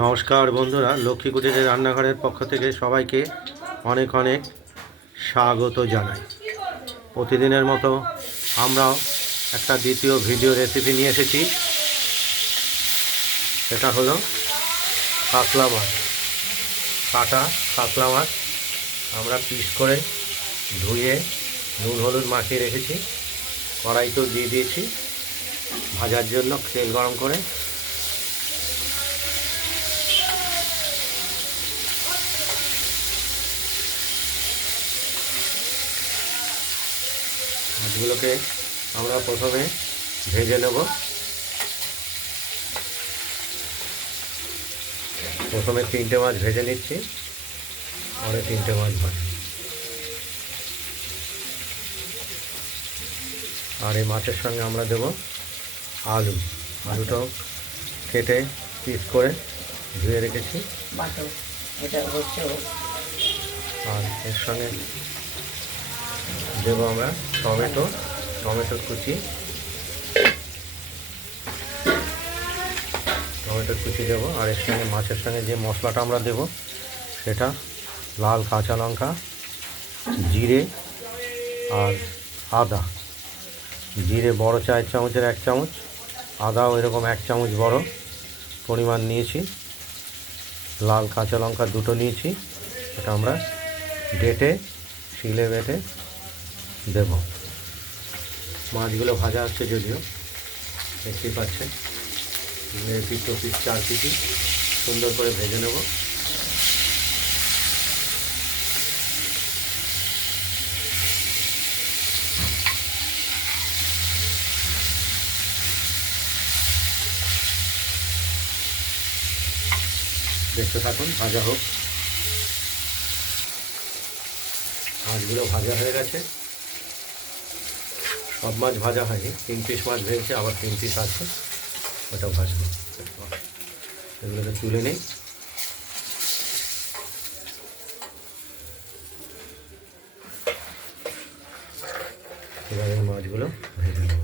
নমস্কার বন্ধুরা, লক্ষ্মী কুটিরের রান্নাঘরের পক্ষ থেকে সবাইকে অনেক অনেক স্বাগত জানাই। প্রতিদিনের মতো আমরাও একটা দ্বিতীয় ভিডিও রেসিপি নিয়ে এসেছি। সেটা হলো কাতলা মাছ, কাটা কাতলা মাছ আমরা পিস করে ধুয়ে নুন হলুদ মাখিয়ে রেখেছি। কড়াইতেও দিয়ে দিয়েছি ভাজার জন্য তেল গরম করে। মাছগুলোকে আমরা প্রথমে ভেজে নেব। প্রথমে 3টে মাছ ভেজে নিচ্ছি, পরে 3টে মাছ ভাজি। আর এই মাছের সঙ্গে আমরা দেব আলুটাও কেটে পিস করে ধুয়ে রেখেছি। আর এর সঙ্গে দেবো আমরা টমেটোর কুচি দেবো। আর এর সঙ্গে মাছের সঙ্গে যে মশলাটা আমরা দেব সেটা লাল কাঁচা লঙ্কা, জিরে আর আদা। জিরে বড় চায়ের চামচের 1 চামচ, আদাও এরকম 1 চামচ বড় পরিমাণ নিয়েছি। লাল কাঁচা লঙ্কা 2টো নিয়েছি। এটা আমরা শিলে বেটে দেব। মাছগুলো ভাজা হচ্ছে, যদিও দেখতেই পাচ্ছেন। পিস 4 পিসি সুন্দর করে ভেজে নেব। দেখতে থাকুন, ভাজা হোক। মাছগুলো ভাজা হয়ে গেছে। সব মাছ ভাজা হয়নি, 3 পিস মাছ ভেজেছে, আবার 3 পিস আছে, ওটাও ভাজবো। এগুলোকে তুলে নিই। এবারে মাছগুলো ভেজে নেব।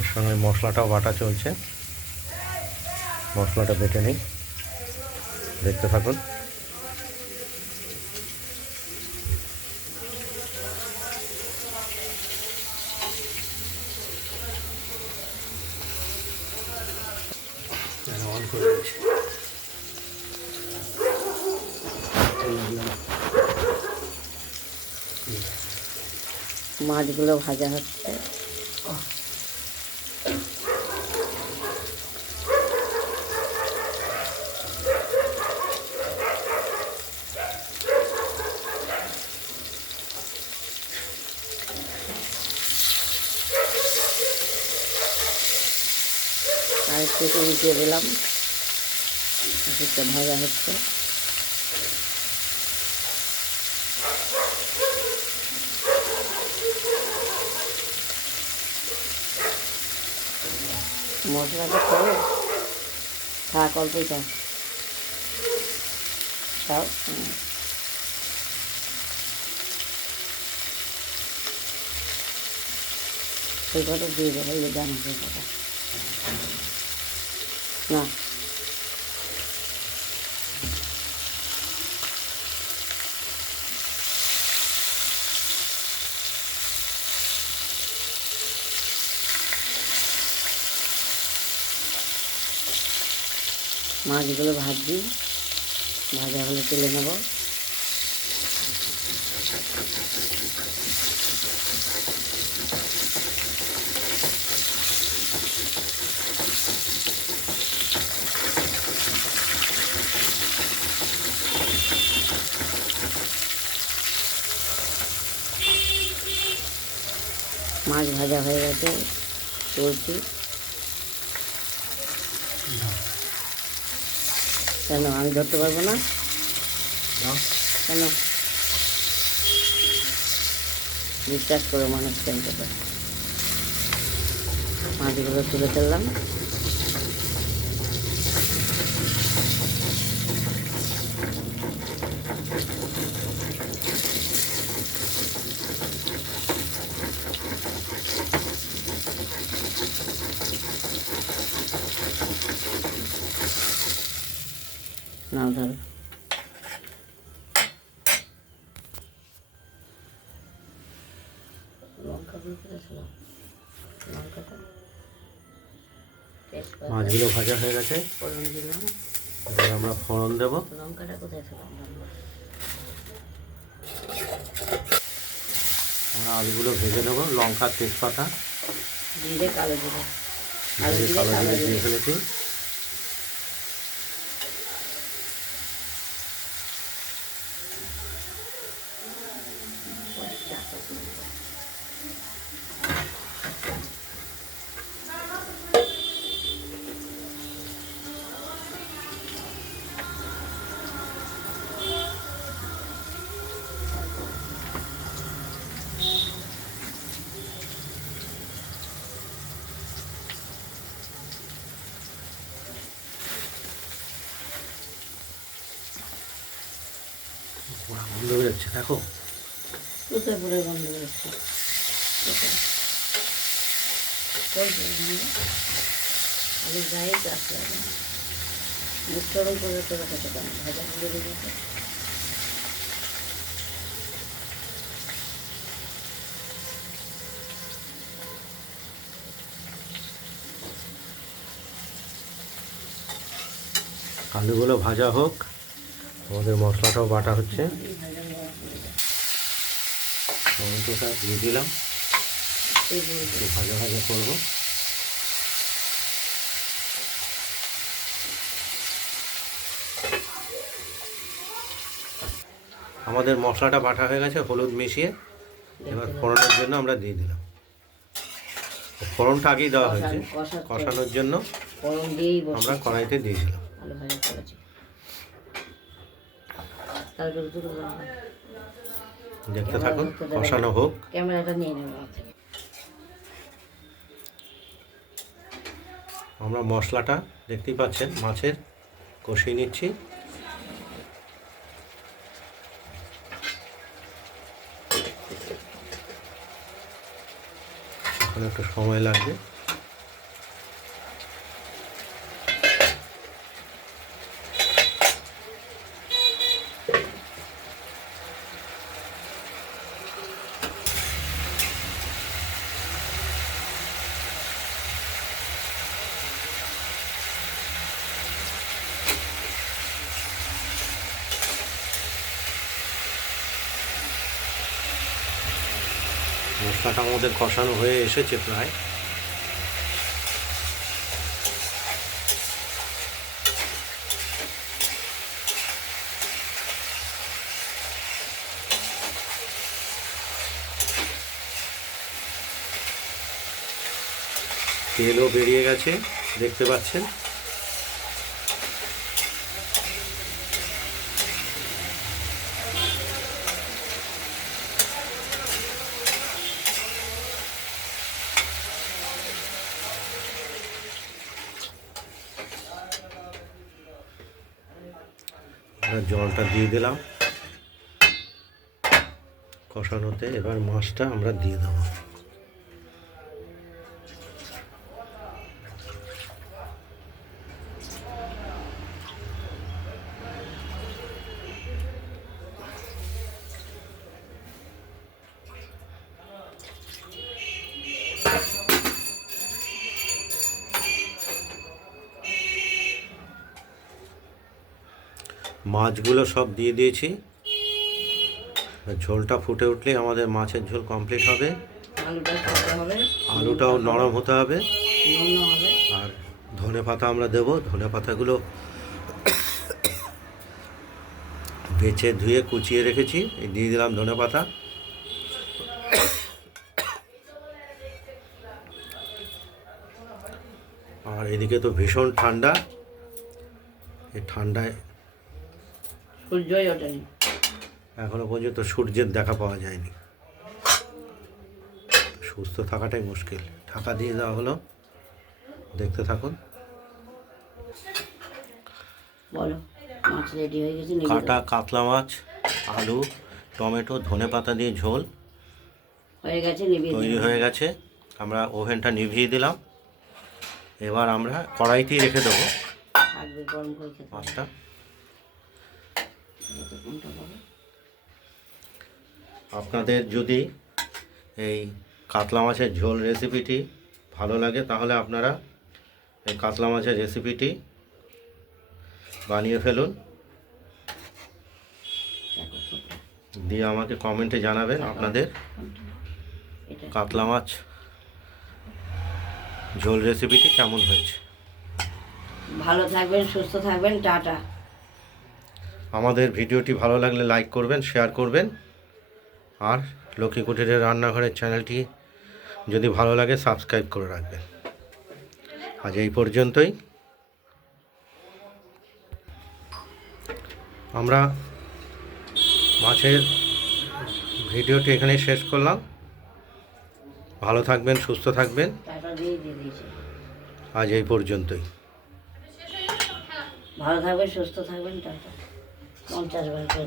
এর সঙ্গে মশলাটাও বাটা চলছে, মশলাটা বেটে নিই। দেখতে থাকুন। অন করে দিচ্ছি। মাছগুলো ভাজা হচ্ছে। আর একটু উল্টে দিলাম, ভাজা হচ্ছে। মশলাটা করে থাক, অল্পই থাক, তাও সেই কথা দিয়ে দেবো। এই জানো সেই কথা না। মাছগুলো ভাজি, ভাজা হলে তুলে নেব। মাছ ভাজা হয়ে গেছে, তুলছি। কেন আমি ধরতে পারবো না? নাও। কেন? বিশ্বাস করো মানুষ কেনতে পারে। মাছগুলো তুলে ফেললাম। নাও ধরো। লঙ্কা দিয়ে ফেলেছিলাম, লঙ্কাটা তেজপাতা মাছগুলো ভাজা হয়ে গেছে, ফোড়ন দিলাম। এবার আমরা ফোড়ন দেব। লঙ্কাটা কোথায় ফেলাম? আমরা আলুগুলো ভেজে নেব। লঙ্কা, তেজপাতা, জিরে, কালো জিরে, জিরে, কালো জিরে দিয়ে ফেলেছি। পোড়া গন্ধ বেরোচ্ছে, দেখো। কোথায় পুরো গন্ধ বেরোচ্ছে? আলু গায়ে চাষ লাগে মিশ্রণ করে তোরা খেতে পারেন। ভাজা করে দিয়েছে। আলুগুলো ভাজা হোক, আমাদের মশলাটাও বাটা হচ্ছে। টমেটোটা দিয়ে দিলাম, একটু ভাজা ভাজা করবো। আমাদের মশলাটা বাটা হয়ে গেছে, হলুদ মিশিয়ে। এবার ফোড়নের জন্য আমরা দিয়ে দিলাম। ফোড়নটা আগেই দেওয়া হয়েছে, কষানোর জন্য ফোড়ন দিয়েই আমরা কড়াইতে দিয়ে দিলাম। আলু ভাজা করেছি। তারপরে দুটো দেখতে থাকুন, কষানো হোক। ক্যামেরাটা নিয়ে নেব। আমরা মশলাটা দেখতেই পাচ্ছেন মাছের কষিয়ে নিচ্ছি। এখন একটু সময় লাগবে। মশলাটা আমাদের কষানো হয়ে এসেছে প্রায়। তেলও বেরিয়ে গেছে, দেখতে পাচ্ছেন। জলটা দিয়ে দিলাম কষানোতে। এবার মাছটা আমরা দিয়ে দেবো। মাছগুলো সব দিয়ে দিয়েছি। ঝোলটা ফুটে উঠলে আমাদের মাছের ঝোল কমপ্লিট হবে। আলুটাও নরম হতে হবে। আর ধনে পাতা আমরা দেবো। ধনে পাতাগুলো বেছে ধুয়ে কুচিয়ে রেখেছি, এই দিয়ে দিলাম ধনে পাতা। আর এদিকে তো ভীষণ ঠান্ডা, এই ঠান্ডায় সূর্যই ওঠেনি। এখনো পর্যন্ত সূর্যের দেখা পাওয়া যায়নি। সুস্থ থাকাটাই মুশকিল। ঢাকা দিয়ে দেওয়া হলো, দেখতে থাকুন। বলো, মাছ রেডি হয়ে গেছে, নিয়ে কাটা কাতলা মাছ, আলু, টমেটো, ধনেপাতা দিয়ে ঝোল হয়ে গেছে, নিবিয়ে তৈরি হয়ে গেছে। আমরা ওভেনটা নিভিয়ে দিলাম। এবার আমরা কড়াইতেই রেখে দেবো থাকবে, গরম করে খেতে হবে। মাছটা। এটা কোনটা বলো? আপনাদের যদি এই কাতলা মাছের ঝোল রেসিপিটি ভালো লাগে তাহলে আপনারা এই কাতলা মাছের রেসিপিটি বানিয়ে ফেলুন, দেখো কোনটা? দিয়ে আমাকে কমেন্টে জানাবেন আপনাদের কোনটা? এটা কাতলা মাছ ঝোল রেসিপিটি কেমন হয়েছে। ভালো থাকবেন, সুস্থ থাকবেন, টাটা। আমাদের ভিডিওটি ভালো লাগলে লাইক করবেন, শেয়ার করবেন, আর লক্ষ্মী কুটিরের রান্নাঘরের চ্যানেলটি যদি ভালো লাগে সাবস্ক্রাইব করে রাখবেন। আজ এই পর্যন্তই। আমরা মাছের ভিডিওটি এখানে শেষ করলাম। ভালো থাকবেন, সুস্থ থাকবেন। টাটা দিয়ে দিয়েছে। আজ এই পর্যন্তই। ভালো থাকবেন, সুস্থ থাকবেন, টাটা। 50 বার করে